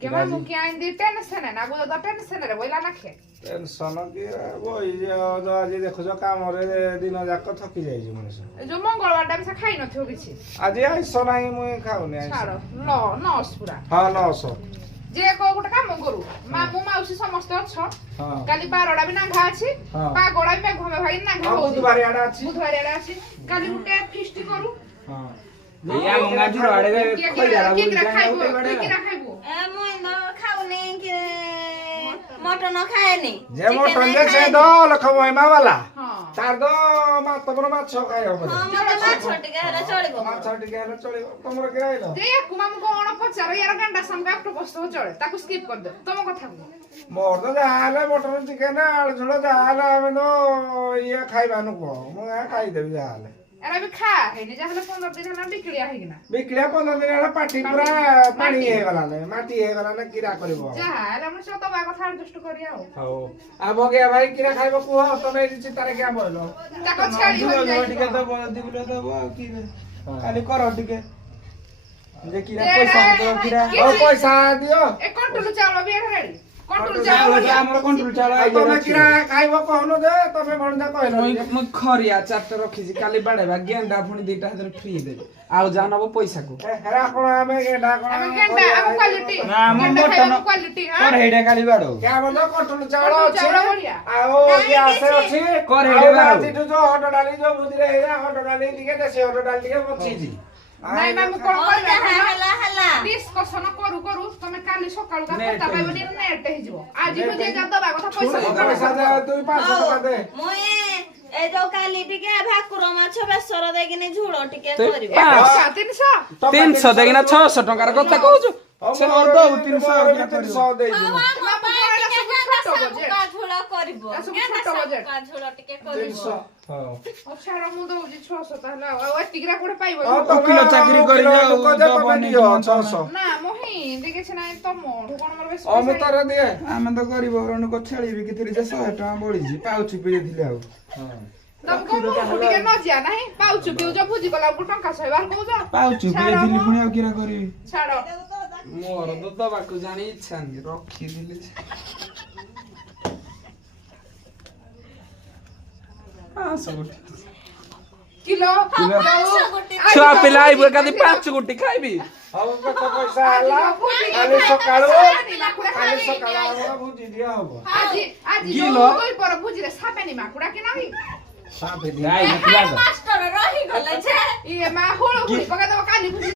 के मामू की आइन दी टेंशन है ना गुलो तो टेंशन रे बोला ना खे टेंशन की वही आज देखुछ काम रे दिन जाक थकी जाई मनुष्य जो मंगलवार टाइम से खाई न थियो किछि आज आइस नाही मुई खाउनी आइस छाड़ो लो नस पूरा हां लस जे को गोटे काम करू मामू माउसी समस्त अछ हां काली 12टा भी नांघा अछि हाँ। पागोड़ा भी मेघ में भाई नांघा हो बुधवार आडा अछि बुधवार आडा अछि काली गुटे फिस्ट करू हां या मंगा जुरो आडे खोल जाला के बोल खाइबो जाए के खाइबो मुई न खाउनी कि मटन खाएनी जे मटन जे से दो लखम महिमा वाला हां तार दो मा तमरो माछ खाइ हो हां मटे माछ टिके हेले चलिबो माछ टिके हेले चलिबो तमरो के आइलो जे कुमाम कोन पचार यार गंडा संगा एक बस्तो चले ताकू स्किप कर दे तुम कथा को मोर तो जाले मटन चिकन आलू झोल जाले हम तो ये खाइबानु को मु खाइ देबी जाले एरा भी खा हेने जाहले 15 दिन ना बिकलिया हेगिना बिकलिया 15 दिन हेला पाटी पूरा पानी हे गला ने माटी हे गला ने किरा करबो जाहले हम सब बा कथा एडजस्ट करिया हो हो अब के भाई किरा खाइबो को तमे चितारे क्या बोलो ताको छाड़ी हो जाई टिके दब दिबले दब की खाली करो टिके जे किरा ए, पैसा दो किरा ओ पैसा दियो ए कंट्रोल चावल भी रेडी कंट्रोल चावल चावल हमर कंट्रोल चाला तमे किरा खाइबो कहनो दे तमे भणजा कहलो ମୁଁ ଖରିଆ ଚାରଟା ରଖିଛି କାଲି ବାଡେଇବା ଗେଣ୍ଡା ପୁଣି ଦିଟା ହାତରେ ଫ୍ରି ଦେବି ଆଉ ଯାହା ନବ ପଇସା को हेरा कोन हमें गेडा कोन हम गेंडा हम क्वालिटी ना ମୁଁ गेंडा ମଟନ क्वालिटी କର हां ହେଇଟା କାଲି ବାଡो क्या बोलो कटुल चावल कटुल अछि चावल बढ़िया। आओ गैस अछि कर हेडे बारो। राती जो हट डाली जो बुझरे हे हट डाली दिके देसे हट डाली दिके बची जी नहीं मामू कोन ओ करबा जहा हला हला डिस्कशन करू करू तमे काली सकाळू का नेट पता पाइबनी नेट हे जिवो आज हो जे जा दबा କଥା पैसा पैसा दे तू 500 टका दे मुई ए जो काली टिके भाकुर माछ बेसर देगिनी झुळो टिके तो करबो 300 300 देगिना 600 टଙ୍କାର କଥା କହୁଛୁ ସେ मोर ଦଉ 300 दे ହଁ दियो ବାପା ଟିକେ ଛୋଟ ଝୁଳ କରିବ ଏସବୁ ଛୋଟ ବଜେଟ। ଝୁଳ ଟିକେ 300 କରିବ हां ଛାଡ଼ ମୁଁ ଦଉଛି 600 ତାହେଲେ ଆଉ ଏତିକିରା କୋଉଠି ପାଇବ हां तो किलो चाकरी करी जाओ, तमे दियो 600 ନା ମୋହି କିଛି ନାହିଁ ତମଠୁ କଣ ମୋର ବେଶୀ हम तर दिए ଆମେ ତ ଗରିବ ରଣକୁ ଛେଳି ବିକିଥିଲି ଯେ 100 ଟଙ୍କା ବଳିଛି ପାଉଚି ପିଇଥିଲି ଆଉ ତମକୁ ମୁଁ ଟିକେ ନଜିଆ ନାହିଁ ପାଉଛୁ ପିଉଛ ଭୋଜି କଲା ବେଳକୁ ଟଙ୍କା ଶହେବାର କହୁଛ ପାଉଚି ପିଇଥିଲି ପୁଣି ଆଉ କିରା କରିବି ଛାଡ଼ ମୋର ତ ଦବାକୁ ଜାଣି ଇଚ୍ଛା ନାହିଁ ରଖିଥିଲି ହଁ ସବୁ କିଲୋ ଛୁଆ ପିଲା ଆଇବୁ ଏକାଦି 5 ଗୁଟି ଖାଇବି हम कत पैसा हला काली सकाळो काली सकाळो हमरा भुजी दिया हबो ଆଜି ଆଜି କିଲୋ? ଦୁଇ ପର ଭୋଜିରେ ସାପେନି ମାକୁଡ଼ା କି ନାହିଁ साबे ଗାଇ ଦେଖିଲା ତ ମାଷ୍ଟର ରହି ଗଲେ ଯେ ଇଏ ମା ହୋଳ ହୁଳି ପକେଇଦବ କାଲି ଭୋଜି